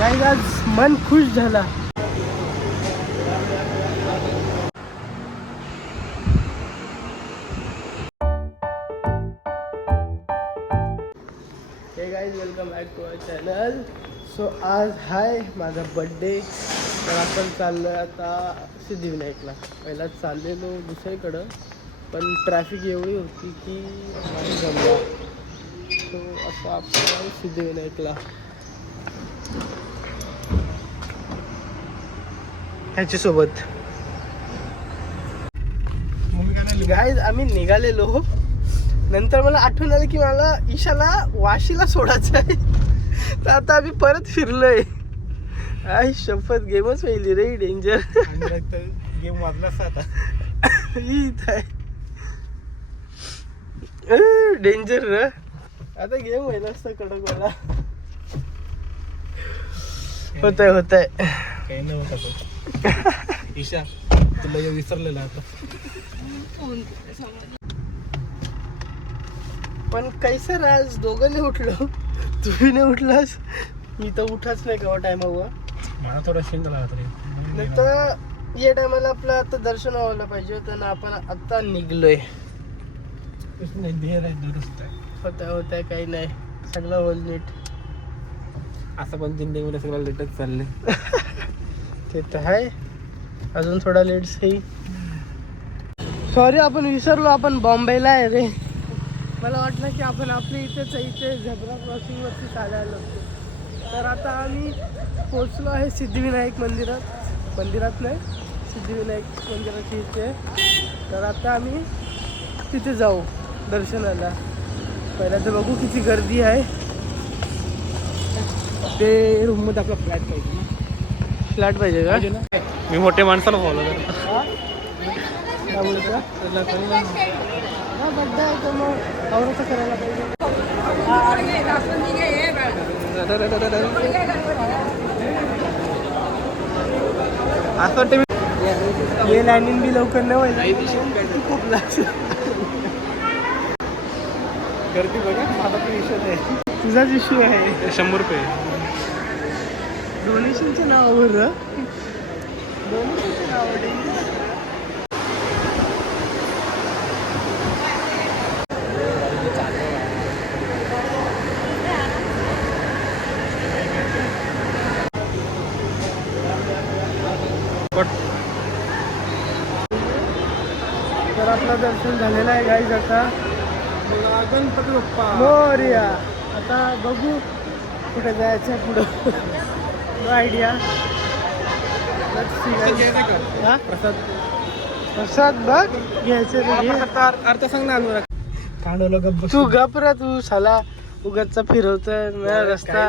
Guys आज मन खुश झाला. Hey guys welcome back to our channel. So आज हाय माझा बड्डे. तर आपण चाललो आहे आता सिद्धिविनायकला. पहिलाच चाललेलो दुसरीकडं, पण ट्रॅफिक एवढी होती की नाही जमलं. सो आता आपण सिद्धिविनायकला ह्याच्यासोबत. गाईज आम्ही निघालेलो, नंतर मला आठवण आलं की मला ईशाला वाशीला सोडायचं आहे. तर आता आम्ही परत फिरलोय. आई शपथ गेमच पहिली रे. डेंजर गेम वाजलाच आता. इथं आहे डेंजर र. आता गेम व्हायला असतं कडक मला. होत आहे काही नाही होत. ईशा तुला विसरलेला आता. पण कैसर आज दोघांनी उठलो, तुम्ही नाही उठलास. मी तर उठाच नाही केव्हा टायमावर. मला थोडा शिंद लागला तरी. नंतर या टायमाला आपलं आता दर्शन व्हायला पाहिजे होतं ना. आपण आता निघलोय. होत आहे काही नाही, सगळं होल नीट. असं पण जिंदगीमध्ये सगळं लेटच चाललंय. ते तर आहे, अजून थोडा लेट्स आहे. सॉरी आपण विसरलो, आपण बॉम्बेला आहे रे. मला वाटलं की आपण आपल्या इथेच इथे झेब्रा क्रॉसिंगवरती चालायला लागतो. तर आता आम्ही पोचलो आहे सिद्धिविनायक मंदिरात. मंदिरात नाही, सिद्धिविनायक मंदिराची इथे. तर आता आम्ही तिथे जाऊ दर्शनाला. पहिला तर बघू किती गर्दी आहे. ते रूममध्ये आपला फ्लॅट पाहिजे ना. फ्लॅट पाहिजे का? मी मोठ्या माणसाला फॉलो करतो. काय बोलतो? हा बड्डे आहे तर मग आवडतं करायला पाहिजे. असं वाटतं ये लाईनीन बी लवकर नाही व्हायला. खूप लागतं. गर्दी बघा. माझा पण इश्यू आहे. तुझाच इश्यू आहे. 100 रुपये डोनेशनच्या नावावर. डोनेशनच्या नावावर तर आपलं दर्शन झालेलं आहे गाईज. आता गणपती बाप्पा मोरया. आता बघू कुठे जायचं पुढं. No idea. प्रसाद प्रसाद बघ घ्यायचं रे. अर्थ सांग ना. कांडवलं गप्प. तू गपरा, तू साला उगाचचा फिरवतोय रस्ता.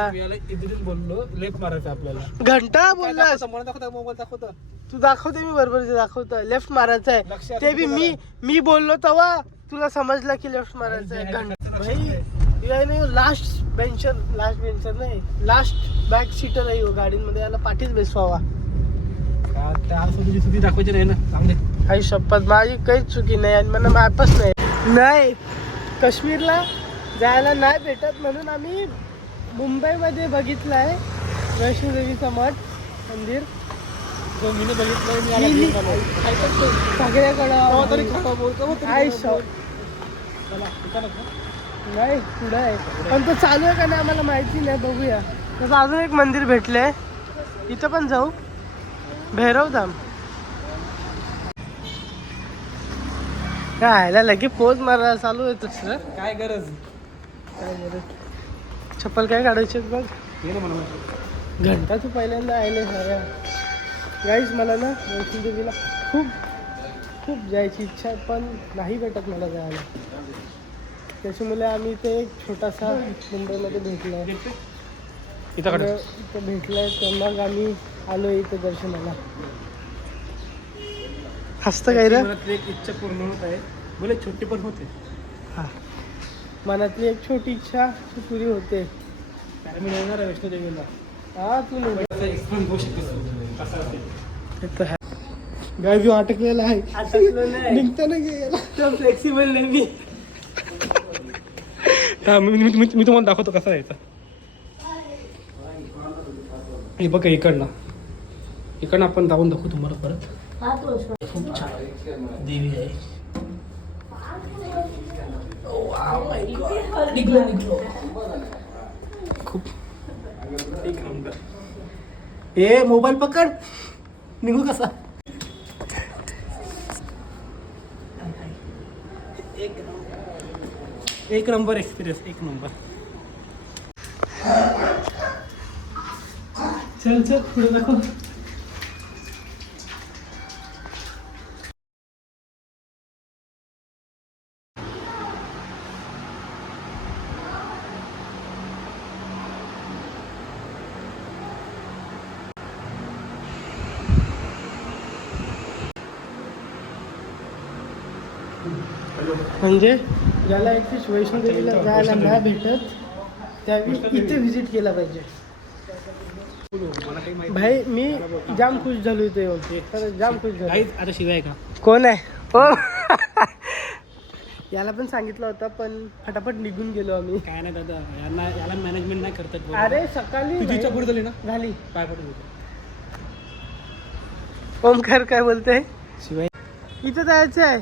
इथून बोललो लेफ्ट मारायचं आपल्याला. घंटा बोललास. समोर दाखवता, मोबाईल दाखवता. तू दाखवते, मी बरोबर दाखवतो. लेफ्ट मारायचं आहे ते बी मी बोललो तेव्हा तुला समजलं की लेफ्ट मारायचं आहे. घंटा भाई लास्ट बेंचर नाही, लास्ट बॅक सीटर आहे हो गाडीमध्ये. याला पाठीच बेसवावा. सुधी दाखवायची नाही ना चांगले. काही शपथ माझी काहीच चुकी नाही आणि मला मॅपच नाही. काश्मीरला जायला नाही भेटत म्हणून आम्ही मुंबईमध्ये बघितलं आहे वैष्णोदेवीचा मठ मंदिर. मी बघितलं नाही पुढं आहे, पण तो चालू आहे का नाही आम्हाला माहिती नाही. बघूया. तसं अजून एक मंदिर भेटलंय, इथं पण जाऊ. भैरवधाम. काय लगे पोज मारायला चालू आहे तुझं. काय गरज. चप्पल काय काढायचे बघ. ये ना मला. घंटा तू पहिल्यांदा आले साऱ्या. गाईज मला ना वैष्णोदेवीला खूप जायची इच्छा आहे, पण नाही भेटत मला जायला. त्याच्यामुळे आम्ही ते एक छोटासा मुंबईमध्ये भेटलो आहे. इथं भेटलंय तर मग आम्ही आलो इथं दर्शनाला. हसतं काय रे. मनातली एक इच्छा पूर्ण होत आहे. बोले छोटी पण होते. हा, मनातली एक छोटी इच्छा पुरी होते. कारण मी येणार आहे वैष्णोदेवीला. हा तू नाही गाय जो अटकलेला आहे. निघताना गेला तो फ्लेक्सिबल नाही मी. मी तुम्हाला दाखवतो कसा यायचा. हे बघा इकडनं आपण जाऊन दाखवू तुम्हाला परत. खूप छान देवी आहे. निघलो खूप एक नंबर. ए मोबाईल पकड, निघू कसा. एक नंबर एक्सपिरियन्स, एक नंबर. चल चल पुढे दाखव. म्हणजे ज्याला ॲटलिस्ट वैष्णोदेवीला जायला नाही भेटत त्यावेळी इथे व्हिजिट केला पाहिजे. मला काही माहिती भाई मी जाम खुश झालो इथे येऊन, तर जाम खुश झालो. काहीच. आता शिवाय आहे का कोण आहे हो? याला पण सांगितलं होतं पण फटाफट निघून गेलो आम्ही. काय नाही दादा, याला मॅनेजमेंट नाही करतात. अरे सकाळी तुझी इच्छा पूर्ण झाली ना? झाली. काय पडून होतं ओमकार काय बोलते? शिवाय इथं जायचं आहे,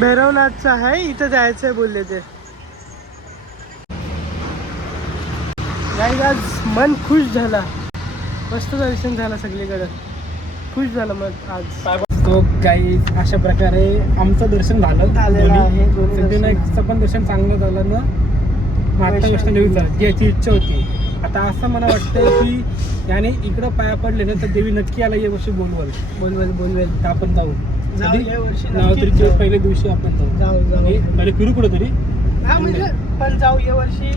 भैरवनाथचं आहे, इथं जायचं आहे बोलले ते. आज मन खुश झाला, मस्त दर्शन झालं सगळीकडं, खुश झालं मन आज. तो काही अशा प्रकारे आमचं दर्शन झालं. सिद्धिविनायकचं पण दर्शन चांगलं झालं ना. माता वैष्णोदेवीचं जी याची इच्छा होती. आता असं मला वाटतं की याने इकडं पाया पडले ना तर देवी नक्की याला या वर्षी बोलवेल. तर आपण जाऊ. नवरात्रीच्या पहिल्या दिवशी आपण जाऊ. पहिले फिरू कुठं तरी. हा म्हणजे पण जाऊ या वर्षी.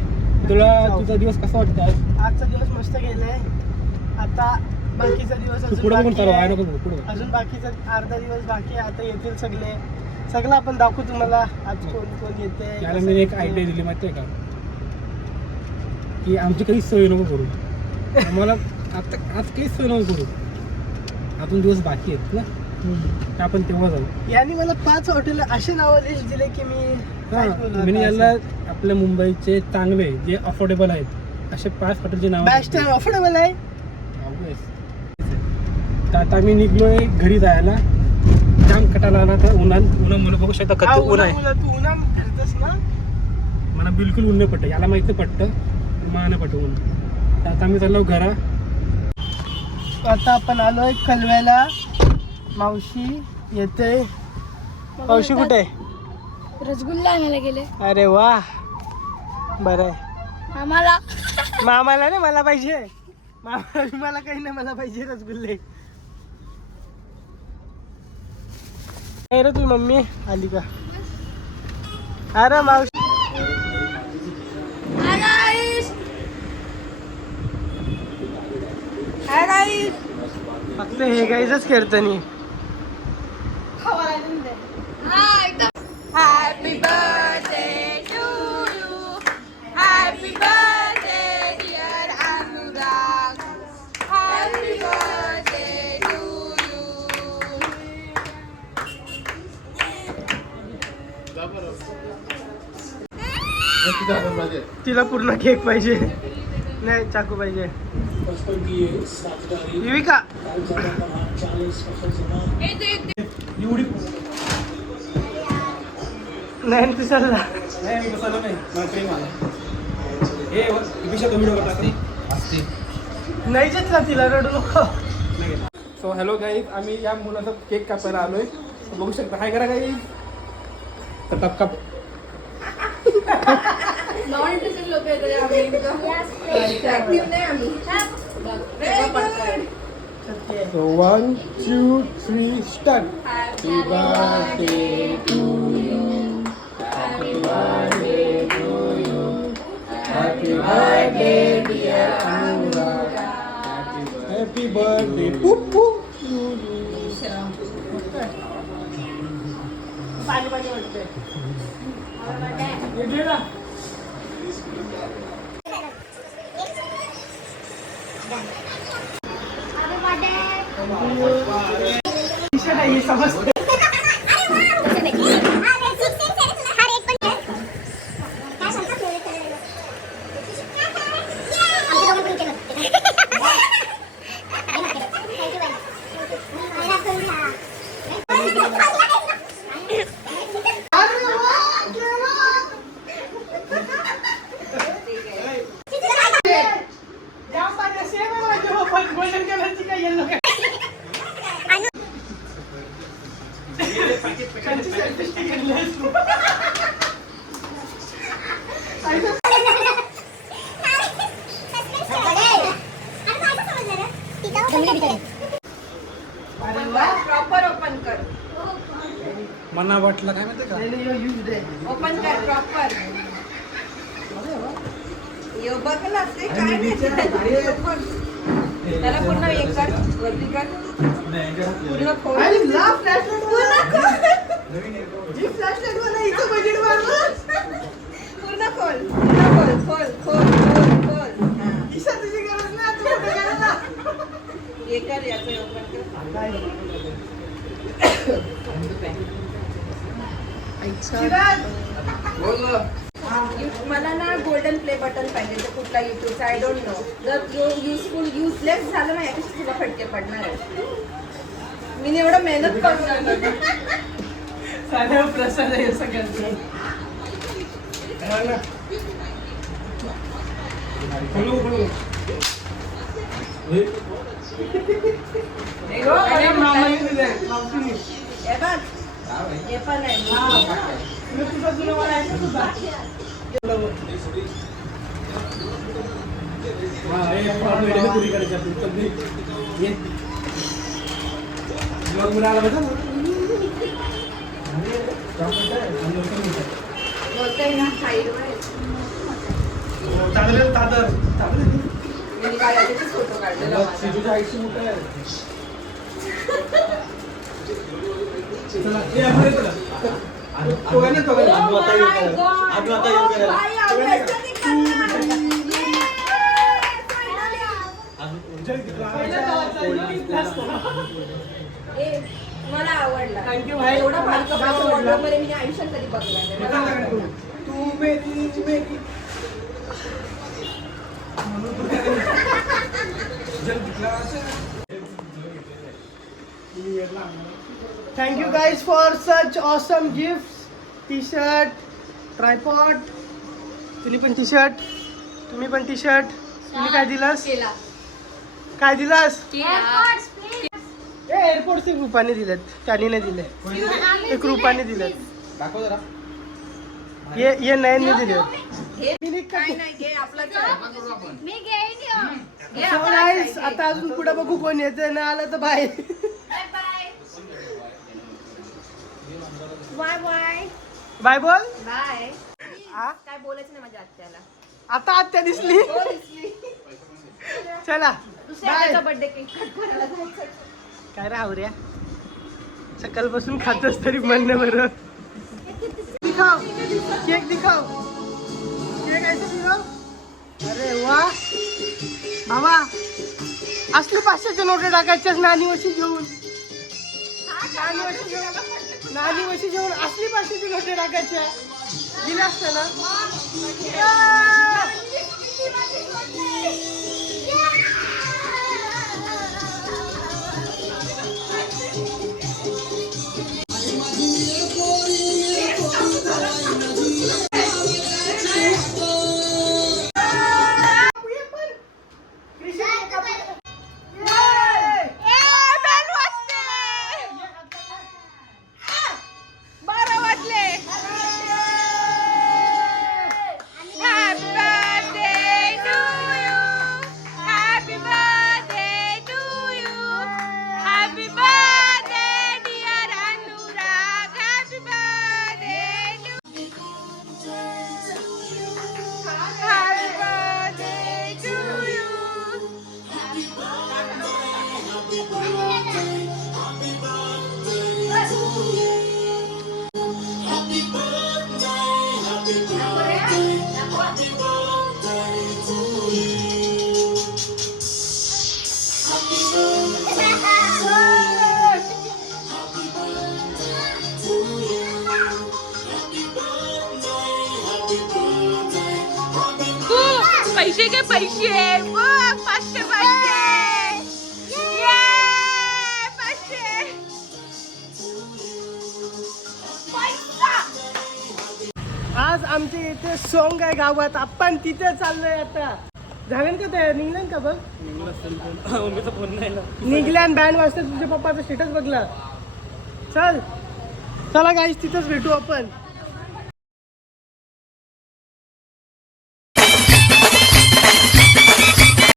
तुला तुझा दिवस कसा वाटतो आज? आजचा दिवस मस्त गेलाय. आता बाकीचा दिवस अजून बाकीचा अर्धा दिवस बाकी आहे. आता येतील सगळं आपण दाखवू तुम्हाला आज कोण कोण येते. याला मी एक आयडिया दिली माहिती आहे का, की आमची काही सोय नको करू. आम्हाला आता आज काही सोय नको करू. अजून दिवस बाकी आहेत ना, आपण तेव्हा जाऊ. यांनी मला 5 हॉटेल असे नाव लिस्ट दिले की मी याला आपल्या मुंबईचे चांगले जे अफोर्डेबल आहेत असे 5 हॉटेलचे नाव. बेस्ट आहे, अफोर्डेबल आहे. तर आता मी निघलोय घरी जायला. जाम कटाला आला तर उन्हामुळे बघू शकता कधी ऊन आहे. तू उन्हा फिरतस ना. मला बिलकुल ऊन नाही पडतं. याला माहिती पडतं, मला नाही पडतं ऊन. तर आता मी चाललो घरा. आता आपण आलोय कलव्याला. मावशी येते. मावशी कुठे आहे? रसगुल्ला आणायला गेले. अरे वा, बरं आहे. मामाला नाही, मला पाहिजे. मला काही नाही, मला पाहिजे रसगुल्ले. रे तुझी मम्मी आली का? अरे मावशी फक्त हे गाईचंच कीर्तनी. Happy birthday to you, happy birthday dear Anurag, happy birthday to you. तिला पूर्ण केक पाहिजे, नाही चाकू पाहिजे. युविका एवढी नाही तू चालला. नाही मी बसलो नाही, मला प्रेम आला. हे विषयात व्हिडिओ करता असते नाही घेतला तिला, रडू नको. सो हॅलो गाईज, आम्ही या मुलाचा केक कापायला आलोय. बघू शकता. हाय करा गाईज. तर कप नॉन लोक So 1, 2, 3 start. Happy birthday to you. Happy birthday to you. Happy birthday dear Anurag. Happy birthday poop poop to you. पाणी वाटते. समजते. गेलो काय प्रॉपर ओपन कर. मना वाटलं काय माहिती का ओपन कर प्रॉपर. यो बघला ते काय नाही त्याला पूर्ण एक कर वरती कर पूर्ण खोल. पूर्ण खोल खोल खोल खोल. हे कर याचं ओपन कर. मला ना गोल्डन प्ले बटन पाहिजे तर कुठला युट्यूबचा आय डोंट नो. जर युजफुल युजलेस झालं ना यापेक्षा तुला फटके पडणार आहे. मी एवढं मेहनत करणार साध्या प्रसाद आहे सगळ्यांचं हे बघ हे पण आहे. बोलतोय ना साईडवर मी काय याच्यातच फोटो काढलेला माझा. मला आवडला. थँक्यू भाई. एवढा भारी कपड्याचा वॉर्डरोब मध्ये मी आयुष्यात कधी बघला नाही. मला आवडला. Thank you guys for such awesome gifts. T-shirt, tripod. तुम्ही पण टी-शर्ट, तुम्ही पण टी-शर्ट. तुम्ही काय दिलास? काय दिलास? एअरपोर्ट एक रुपाने दिलेत, त्याने नाही दिले. एक रुपाने दिलेत. ये नयनने दिले. काय नाही घे आपलं So guys, आता अजून पुढे बघू कोण येते ना आलं तर बाय. बाय बाय बाय बोल. बाय. आ? काय बोलायचं नाही माझ्या आत्याला. आता आत्या दिसली. चला दुसऱ्या बर्थडे केक कट करायला जायचं. काय राहुऱ्या सकाळपासून खातच तरी म्हणणं बरं. दिखाव केक दिखाव. केक ऐसा दिखाव. अरे वा बाबा असली 500च्या नोटा टाकायच्याच नानी वशी घेऊन. नानी वशी घेऊन असली 500ची नोटा टाकायच्या दिल्या असत्या ना. पैसे के पैसे 500 आज आमच्या इथे सॉन्ग आहे गावात. आपण तिथे चाललोय आता. झालं का तयार निघलं का बघ मम्मीचा फोन नाही ना. निघल्या आणि बँड वाजता तुझ्या पप्पाचं स्टेटस बघला. चल चला गाईस तिथंच भेटू आपण.